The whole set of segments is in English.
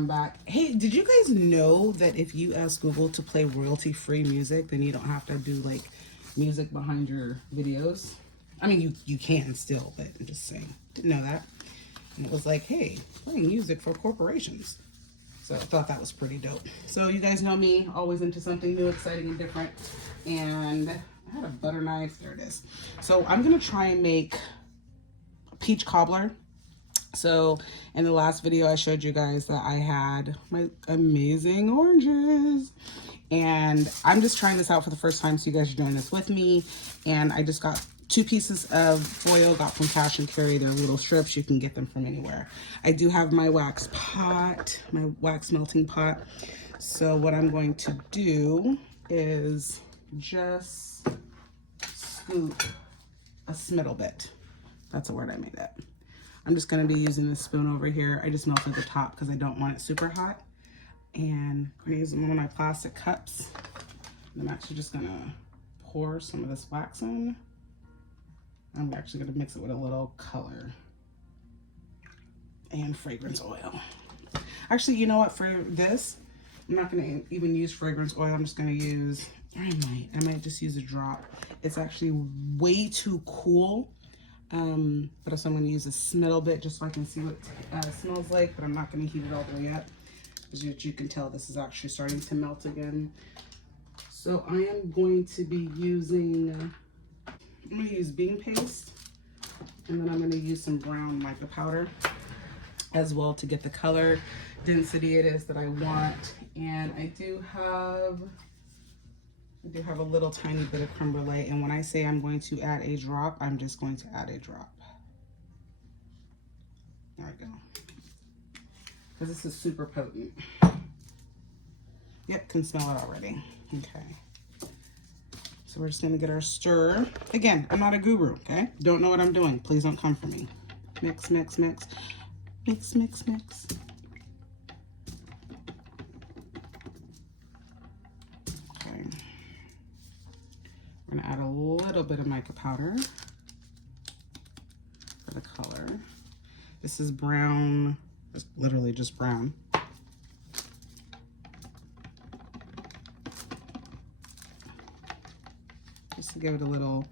I'm back. Hey, did you guys know that if you ask Google to play royalty-free music, then you don't have to do like music behind your videos? I mean, you can still, but I'm just saying. Didn't know that. And it was like, hey, playing music for corporations. So I thought that was pretty dope. So you guys know me, always into something new, exciting, and different. And I had a butter knife. There it is. So I'm going to try and make peach cobbler. So in the last video, I showed you guys that I had my amazing oranges. And I'm just trying this out for the first time, so you guys are doing this with me. And I just got 2 pieces of foil, got from Cash and Carry. They're little strips. You can get them from anywhere. I do have my wax pot, my wax melting pot. So what I'm going to do is just scoop a smidle bit. That's a word I made up. I'm just going to be using this spoon over here. I just melted the top because I don't want it super hot. And I'm going to use one of my plastic cups. And I'm actually just going to pour some of this wax in. I'm actually going to mix it with a little color and fragrance oil. Actually, you know what? For this, I'm not going to even use fragrance oil. I'm just going to use, I might just use a drop. It's actually way too cool. But so I'm going to use a smidle bit just so I can see what it smells like, but I'm not going to heat it all the way up. As you can tell, this is actually starting to melt again. So I am going to be using, I'm going to use bean paste, and then I'm going to use some brown mica powder as well to get the color density it is that I want. And I do have a little tiny bit of creme brulee, and when I say I'm going to add a drop, I'm just going to add a drop. There we go. Because this is super potent. Yep, can smell it already. Okay. So we're just going to get our stir. Again, I'm not a guru, okay? Don't know what I'm doing. Please don't come for me. Mix, mix, mix. Mix, mix, mix. Okay. We're going to add a little bit of mica powder for the color. This is brown, it's literally just brown. Just to give it a little,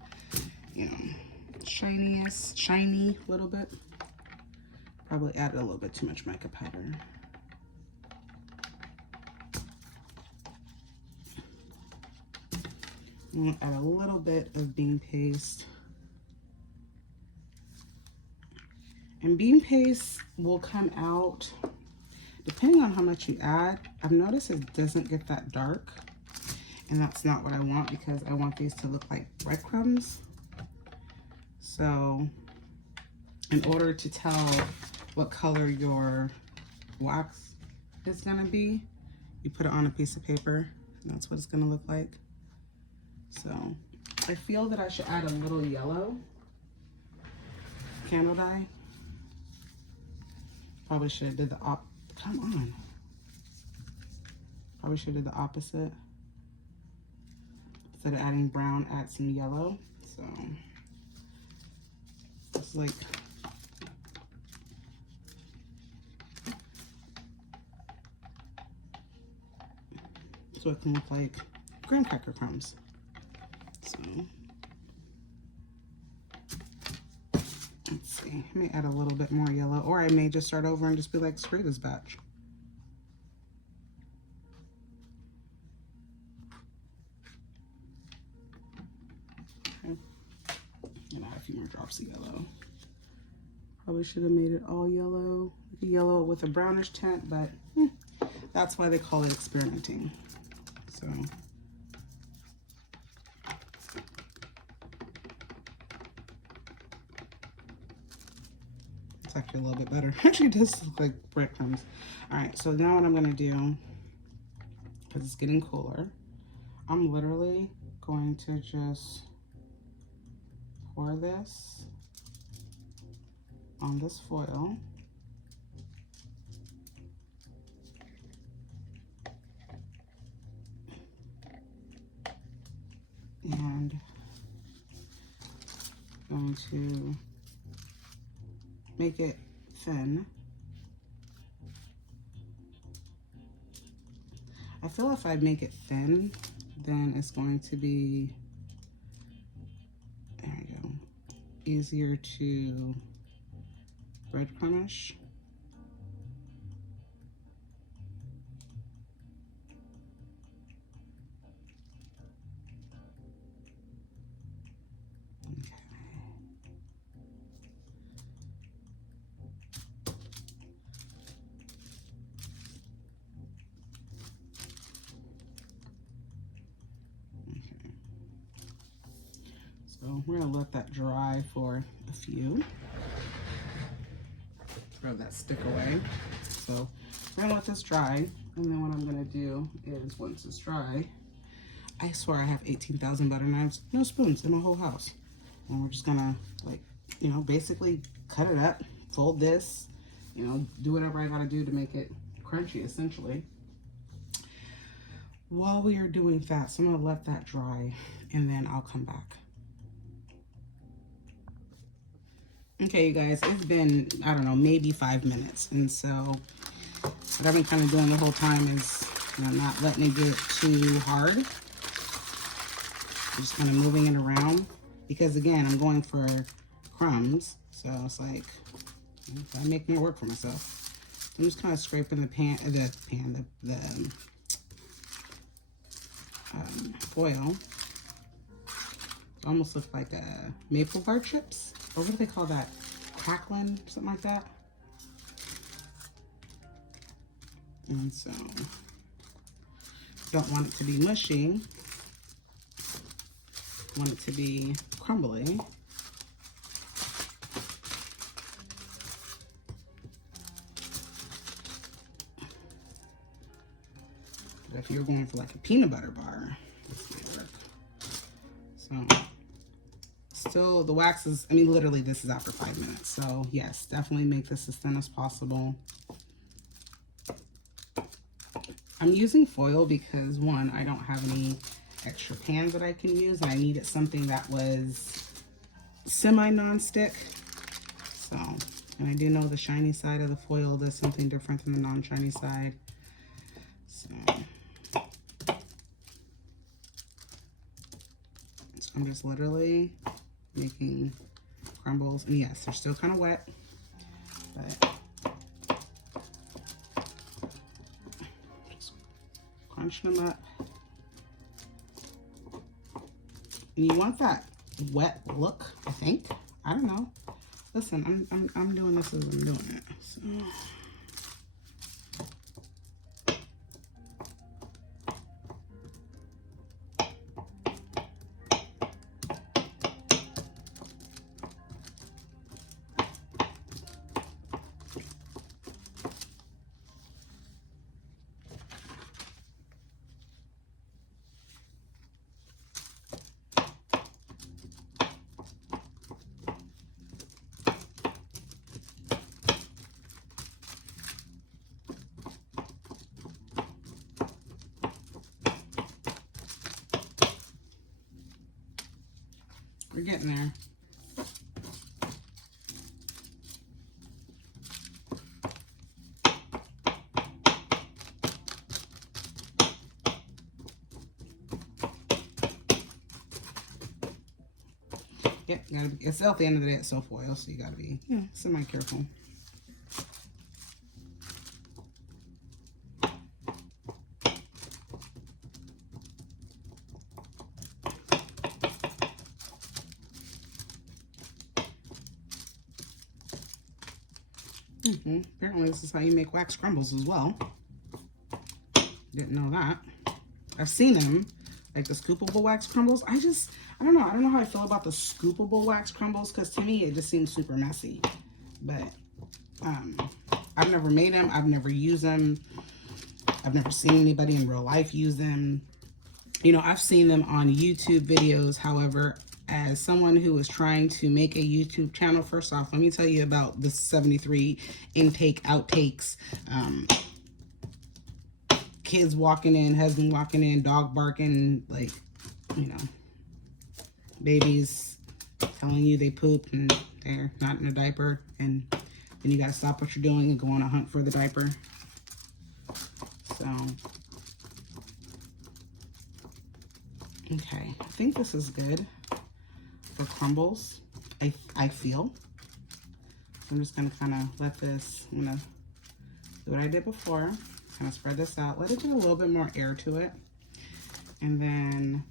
you know, shiny little bit. Probably added a little bit too much mica powder. I'm going to add a little bit of bean paste. And bean paste will come out, depending on how much you add. I've noticed it doesn't get that dark. And that's not what I want, because I want these to look like breadcrumbs. So in order to tell what color your wax is going to be, you put it on a piece of paper, and that's what it's going to look like. So I feel that I should add a little yellow candle dye. Probably should have did the Probably should have did the opposite. Instead of adding brown, add some yellow. So it's like, so it can look like graham cracker crumbs. So let's see, I may add a little bit more yellow, or I may just start over and just be like, screw this batch. Okay. And add a few more drops of yellow. Probably should have made it all yellow, yellow with a brownish tint, but that's why they call it experimenting. So it's actually a little bit better. Actually, it does look like breadcrumbs. All right, so now what I'm gonna do, because it's getting cooler, I'm literally going to just pour this on this foil. And going to make it thin. I feel if I make it thin, then it's going to be, there we go, easier to breadcrumish. So we're gonna let that dry for a few. Throw that stick away. So we're gonna let this dry, and then what I'm gonna do is, once it's dry, I swear I have 18,000 butter knives, no spoons in my whole house. And we're just gonna, like, you know, basically cut it up, fold this, you know, do whatever I gotta do to make it crunchy, essentially. While we are doing that, so I'm gonna let that dry, and then I'll come back. Okay, you guys, it's been, I don't know, maybe 5 minutes. And so what I've been kind of doing the whole time is, you know, not letting it get too hard. Just kind of moving it around. Because again, I'm going for crumbs. So it's like, I'm making it work for myself. I'm just kind of scraping the foil. It almost looks like maple bar chips. Or what do they call that? Crackling, something like that. And so, don't want it to be mushy. Want it to be crumbly. But if you're going for like a peanut butter bar, this may work. So, still, the wax is, I mean, literally this is after 5 minutes. So yes, definitely make this as thin as possible. I'm using foil because, one, I don't have any extra pans that I can use. And I needed something that was semi-non-stick. So, and I do know the shiny side of the foil does something different than the non-shiny side. So I'm just literally making crumbles, and yes, they're still kind of wet, but just crunching them up. And you want that wet look, I think. I don't know. Listen, I'm doing this as I'm doing it. So. We're getting there. Yep, gotta be, it's at the end of the day, it's still foil, so you gotta be, yeah, semi-careful. Apparently this is how you make wax crumbles as well. Didn't know that. I've seen them, like the scoopable wax crumbles. I don't know how I feel about the scoopable wax crumbles, because to me it just seems super messy. But I've never made them, I've never used them, I've never seen anybody in real life use them. You know, I've seen them on YouTube videos. However, as someone who is trying to make a YouTube channel, first off, let me tell you about the 73 intake outtakes. Kids walking in, husband walking in, dog barking, like, you know, babies telling you they pooped and they're not in a diaper, and then you gotta stop what you're doing and go on a hunt for the diaper. So Okay, I think this is good for crumbles. I feel. I'm just gonna kind of let this, I'm gonna do what I did before, kind of spread this out, let it get a little bit more air to it. And then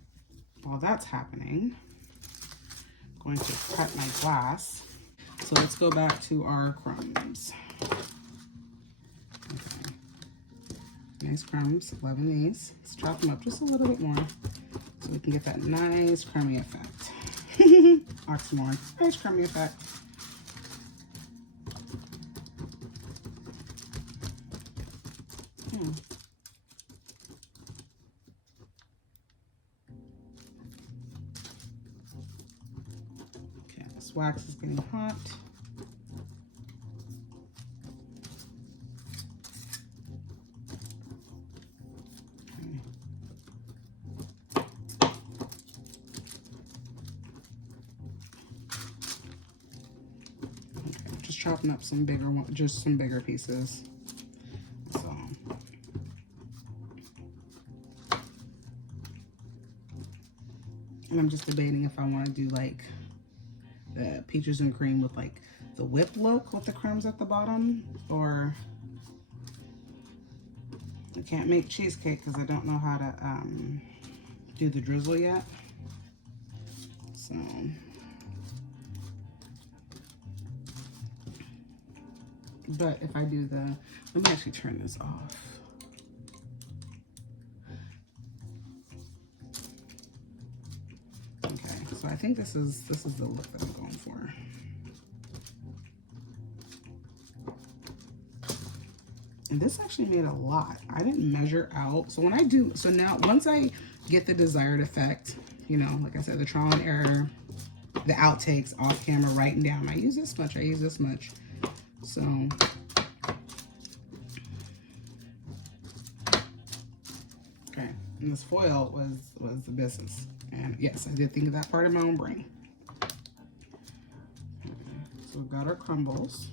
while that's happening, I'm going to cut my glass. So let's go back to our crumbs. Okay. Nice crumbs, loving these. Let's chop them up just a little bit more so we can get that nice crummy effect. Oxymoron, nice crummy effect. Yeah. Okay, this wax is getting hot. Just chopping up some bigger ones, just some bigger pieces. So, and I'm just debating if I want to do like the peaches and cream with like the whip look with the crumbs at the bottom, or I can't make cheesecake because I don't know how to do the drizzle yet. So. But if I do the, let me actually turn this off. Okay, so I think this is the look that I'm going for. And this actually made a lot. I didn't measure out. So when I do, so now once I get the desired effect, you know, like I said, the trial and error, the outtakes off camera, writing down, I use this much, I use this much. So, okay, and this foil was the business. And yes, I did think of that part of my own brain. Okay, so we've got our crumbles.